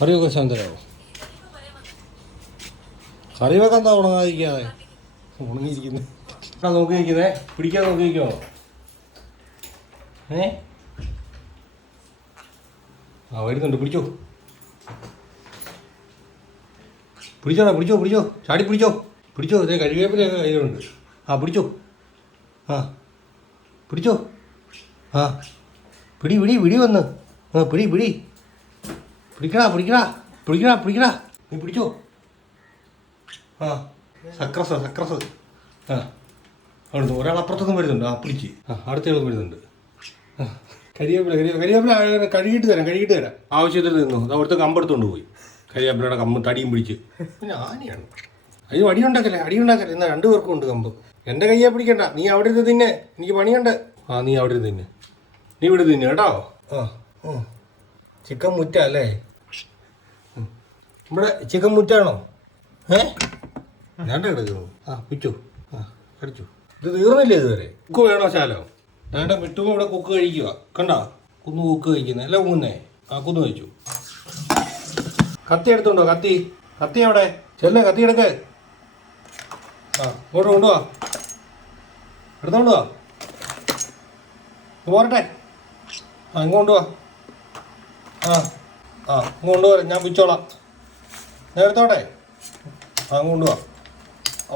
കറിയൊക്കെ ശാന്തരാവും? കറിയൊക്കെ എന്താ ഉണങ്ങാതിരിക്കാതെ? ഉണങ്ങിയിരിക്കുന്നത് ആ നോക്കി നിൽക്കുന്നേ പിടിക്കാൻ നോക്കി നിൽക്കുമോ ഏ? ആ വരുന്നുണ്ട്. പിടിച്ചോ. പിടിച്ചോടാ പിടിച്ചോ പിടിച്ചോ. ചാടി പിടിച്ചോ. പിടിച്ചോ. ഇതേ കഴിവേപ്പിലൊക്കെ കയ്യിലുണ്ട്. ആ പിടിച്ചോ. ആ പിടിച്ചോ. ആ. പിടി പിടി പിടി വന്ന്. ആ പിടി പിടി. പിടിക്കടാ പിടിക്കടാ പിടിക്കടാ പിടിക്കടാ. നീ പിടിച്ചോ. ആ സക്രസ് സക്രസ്. ആ അവിടുന്ന് ഒരാൾ അപ്പുറത്തൊന്നും വരുന്നുണ്ട്. ആ പിടിച്ച് ആ അടുത്തയാളും വരുന്നുണ്ട്. കരിയാപ്പില കരിയാപ്പില ആ, കഴുകിയിട്ട് തരാം കഴുകിയിട്ട് തരാം. ആവശ്യത്തിൽ നിന്നു. അത് അവിടുത്തെ കമ്പെടുത്തുകൊണ്ട് പോയി. കരിയാപ്പിലയുടെ കമ്പ് തടിയും പിടിച്ച്. പിന്നെ ആനയാണ്. അതിന് വടി ഉണ്ടാക്കല്ലേ അടി ഉണ്ടാക്കല്ലേ എന്നാൽ രണ്ടു പേർക്കും ഉണ്ട് കമ്പ്. എന്റെ കയ്യെ പിടിക്കണ്ട. നീ അവിടെ ഇരുന്ന് തിന്നെ. എനിക്ക് പണിയുണ്ട്. ആ നീ അവിടെ ഇരുന്ന് തിന്നെ. നീ ഇവിടെ തിന്നെ കേട്ടോ? ആ. ചിക്കൻ മുറ്റ അല്ലേ. ഇവിടെ ചിക്കൻ മുറ്റാണോ? ഏ? ഞാൻ എടുക്കുന്നു ആ പിച്ചു ആ കടിച്ചു. ഇത് തീർന്നില്ലേ ഇതുവരെ? കുക്ക് വേണോ ശാലോ? ഞാൻ മിട്ടും ഇവിടെ കുക്ക് കഴിക്കുക. കണ്ട? കുന്നു കുക്ക് കഴിക്കുന്നത് അല്ല കുന്നേ ആ കുന്നു കഴിച്ചു. കത്തി എടുത്തുണ്ടോ? കത്തി. കത്തി അവിടെ. ചെല്ലേ കത്തി എടുക്ക്. ആ ഇങ്ങോട്ട് കൊണ്ടുപോവാ എടുത്തോണ്ട് വാ. പോരട്ടെ. ആ ഇങ്ങോട്ട് വാ ആ ആ ഇങ്ങോട്ട് പോരാ ഞാൻ പിച്ചോളാം ഞാൻ അങ്ങ് ആ ഇങ്ങോട്ട് വാ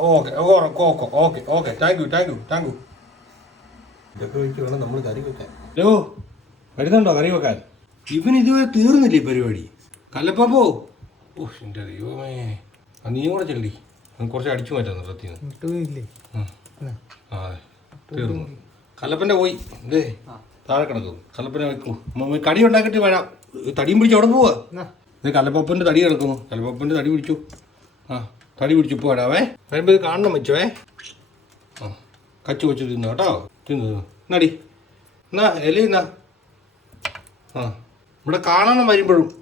okay okay okay okay okay. Thank you thank you thank you ഇതൊക്കെ വെച്ച് വേണം നമ്മൾ കറി വെക്കാൻ. ഹലോ വരുന്നുണ്ടോ കറി വെക്കാൻ? ഇവൻ ഇതുവരെ തീർന്നില്ലേ ഈ പരിപാടി? കല്ലപ്പോ ഓ എന്റെ ദൈവമേ. ആ നീ കൂടെ ചെല്ലി കുറച്ച് അടിച്ചു മാറ്റാം നിർത്തി ആ അതെ. തീർന്നു. കല്ലപ്പന്റെ പോയി. ഇതേ താഴെ കിടക്കും കല്ലപ്പനെ വെക്കൂ കടി ഉണ്ടാക്കിയിട്ട് വരാം. തടിയും പിടിച്ച് അവിടെ പോവാ. ഇത് കല്ലപ്പന്റെ തടി കിടക്കുന്നു. കല്ലപ്പന്റെ തടി പിടിച്ചു. ആ തടി പിടിച്ചു പോടാവേ വരാവേ. വരുമ്പോൾ ഇത് കാണണം വെച്ചോേ ആ കച്ചു വെച്ച് തിന്നു കേട്ടോ. തിന്നു. എന്നാടി? എന്നാ എലി എന്നാ? ആ ഇവിടെ കാണണം വരുമ്പോഴും.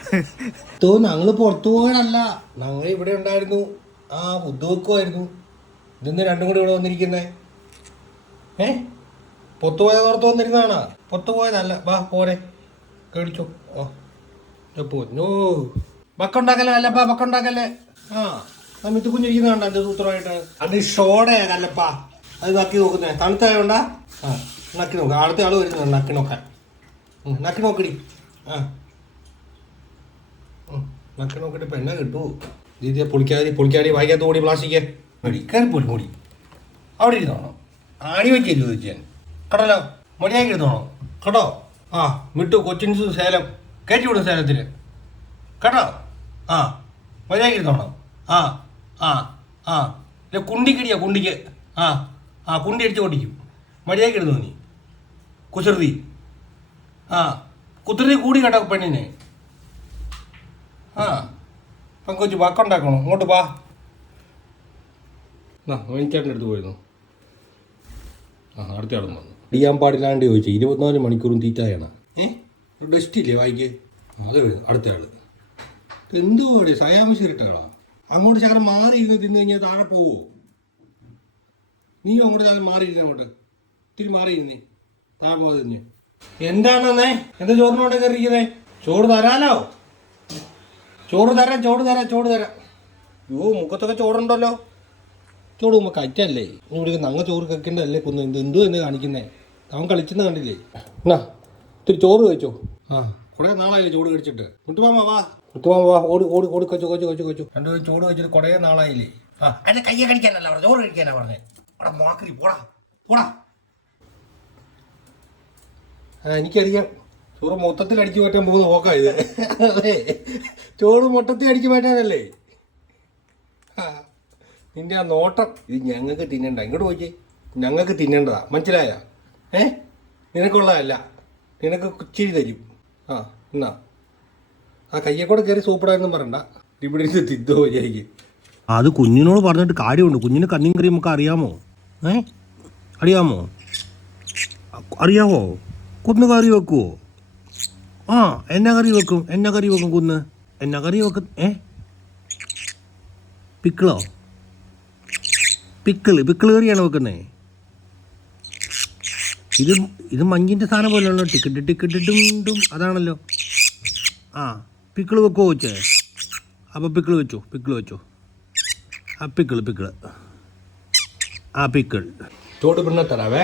തോന്നുന്നു ഞങ്ങൾ പുറത്തു പോകാനല്ല. ഞങ്ങൾ ഇവിടെ ഉണ്ടായിരുന്നു. ആ ഫുഡ് ഇതിന്ന് രണ്ടും കൂടി ഇവിടെ വന്നിരിക്കുന്നേ? ഏ? പൊത്തു പോയത് ഓർത്ത് വന്നിരുന്നാണോ പൊത്തു പോയതല്ല. വാ പോരെ. കേടിച്ചോ. ഓ പോന്നു. മക്കുണ്ടാക്കല്ലേ കല്ലപ്പ മക്കുണ്ടാക്കല്ലേ ആ മിത്തു കുഞ്ഞിരിക്കുന്ന കണ്ട എന്റെ സൂത്രമായിട്ട്? അത് ഷോടയാ കല്ലപ്പ അത് നക്കി നോക്കുന്നേ. തണുത്തായോണ്ടാ? ആ നക്കി നോക്കാം. അടുത്ത ആൾ വരുന്നുണ്ട് നക്കി നോക്കാൻ നക്കി നോക്കടി. ആ. നക്കി നോക്കിട്ട് എന്നാ കിട്ടൂ? ദീദിയെ പൊളിക്കാതി പൊളിക്കാതി വായിക്കാത്ത ഓടി പ്ലാസ്റ്റിക്ക്. മടി പോലും മുടി. അവിടെ ഇരുന്നോണം? ആടി വെച്ച് ചോദിച്ചു ഞാൻ. കേട്ടല്ലോ മടിയാക്കി ഇരുന്നോണോ? കേട്ടോ ആ മിട്ടു കൊച്ചിൻസ് സേലം. കയറ്റി വിടും സേലത്തിൽ കേട്ടോ ആ മര്യാദയ്ക്ക് ഇരുന്നോണം? ആ ആ ആ. ഇല്ല കുണ്ടിക്കടിയാ കുണ്ടിക്ക്. ആ ആ കുണ്ടി അടിച്ച് ഓടിക്കും മടിയാക്കി ഇരുന്നോ നീ? കുസൃതി. ആ കുത്തിരി കൂടി കേട്ടോ പെണ്ണിനെ. ആ. പങ്കൊച്ച് വാക്കുണ്ടാക്കണം ഇങ്ങോട്ട് വാ. ആ വേണിച്ചേട്ടന്റെ അടുത്ത് പോയിരുന്നു. ആ അടുത്ത ആളും വന്നു. അടിയാൻ പാടില്ലാണ്ട് ചോദിച്ചു. ഇരുപത്തിനാല് മണിക്കൂറും തീറ്റായാണ്. ഏ? ഡസ്റ്റ് ഇല്ലേ വായിക്ക്? അത് വരുന്നു അടുത്ത ആൾ. എന്തുവാടി? സയാമശി ഇട്ടകളാ അങ്ങോട്ട് ശകലം മാറി ഇരുന്ന് തിന്നു കഴിഞ്ഞാൽ താഴെ പോവോ? നീ അങ്ങോട്ട് ശകലം മാറി ഇരുന്ന് അങ്ങോട്ട്. ഇത്തിരി മാറി ഇരുന്നേ താഴെ പോകാതെ തിന്നെ എന്താണെന്നേ? എന്താ ചോറിനോടെ കയറിയിരിക്കുന്നേ ചോറ് തരാലോ? ചോറ് തരാം ചോറ് തരാം ചോറ് തരാം. യോ മുഖത്തൊക്കെ ചോറുണ്ടല്ലോ. ചോറ് മുമ്പ് കയറ്റല്ലേ? ഇവിടെ നങ്ങ ചോറ് കഴിക്കേണ്ടതല്ലേ കുന്നു? എന്ത് എന്തോ എന്ന് കാണിക്കുന്നേ? അവൻ കളിച്ചെന്ന് കണ്ടില്ലേ? എന്നാ ഇത്തിരി ചോറ് കഴിച്ചോ? ആ. കുറേ നാളായില്ലേ ചോറ് കഴിച്ചിട്ട്. മുട്ടുമാമ വാ. മുട്ടുമാമ വാ. ഓടി ഓടി ഓടി കൊച്ചു കൊച്ചു കൊച്ചു കൊച്ചു. രണ്ടുപേരും ചോറ് കഴിച്ചിട്ട് കുറേ നാളായില്ലേ? ആ. അതിന്റെ കയ്യെ കഴിക്കാനല്ല പറഞ്ഞത് ചോറ് കഴിക്കാനാ പറഞ്ഞേ. അവിടെ മോക്കരി പോടാ പോടാ. ആ എനിക്കറിയാം. ചോറ് മൊത്തത്തിൽ അടിച്ചു മാറ്റാൻ പോകുന്ന നോക്കാം ഇത്. അതെ. ചോറ് മൊത്തത്തിൽ അടിച്ചു മാറ്റാനല്ലേ? നിന്റെ ആ നോട്ടം. ഇത് ഞങ്ങൾക്ക് തിന്നണ്ട. ഇങ്ങോട്ട് പോയി ഞങ്ങൾക്ക് തിന്നേണ്ടതാ. മനസ്സിലായ? ഏ? നിനക്കുള്ളതല്ല. നിനക്ക് കുച്ചിരി തരും. ആ എന്നാ. ആ കയ്യെ കൂടെ കയറി സൂപ്പറായെന്നും പറയണ്ട. ഇവിടെ ഇരുന്ന് തിന്നോ വിചാരിക്കും. അത് കുഞ്ഞിനോട് പറഞ്ഞിട്ട് കാര്യമുണ്ട്. കുഞ്ഞിന് കഞ്ഞിയും കറിയും ഒക്കെ അറിയാമോ? ഏ? അറിയാമോ? അറിയാമോ കുന്നു കറി വെക്കുവോ? ആ എന്നാ കറി വെക്കും? എന്നാ കറി വെക്കും കുന്ന്? എന്നാ കറി വെക്കും? ഏ? പിക്കിളോ? പിക്കിൾ പിക്കിൾ കറിയാണ് വെക്കുന്നേ? ഇത് ഇത് മഞ്ഞിന്റെ സാധനം പോലെയാണല്ലോ. ടിക്കറ്റ് ടിക്കറ്റ് അതാണല്ലോ. ആ പിക്കിൾ വെക്കുമോ വെച്ചേ അപ്പോൾ പിക്കിൾ വെച്ചോ പിക്കിൾ വെച്ചോ. ആ പിക്കിൾ പിക്കിൾ. ആ പിക്കിൾ ചോട്ട് പിന്നെ തരാവേ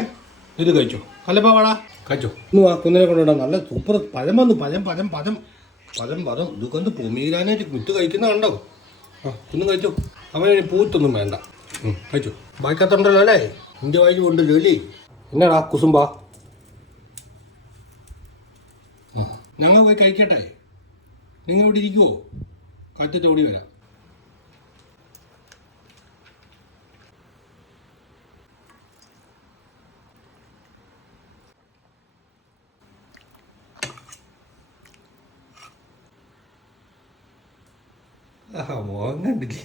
ഇത് കഴിച്ചോ. അല്ല പാവാടാ കഴിച്ചോ. ഇന്ന് ആ കുന്നിനെ കൊണ്ടുവിടാം. നല്ല സൂപ്പർ. പഴം വന്നു പഴം പഴം പഴം. പഴം പഴം ഇതൊക്കെ ഒന്ന് പൊമീരാനായിട്ട് വിത്ത് കഴിക്കുന്ന കണ്ടോ? ആ ഇന്നും കഴിച്ചോ. അവന് പൂത്തൊന്നും വേണ്ട. കഴിച്ചു. ബാക്കിക്കത്തുണ്ടല്ലോ അല്ലേ? നിന്റെ വായിച്ചു കൊണ്ട് ജോലി എന്നാടാ കുസുമ്പ ഞങ്ങൾ പോയി കഴിക്കട്ടെ. നിങ്ങൾ ഇവിടെ കാറ്റത്ത് ഓടി വരാം. ആ മോഹം കണ്ടില്ലേ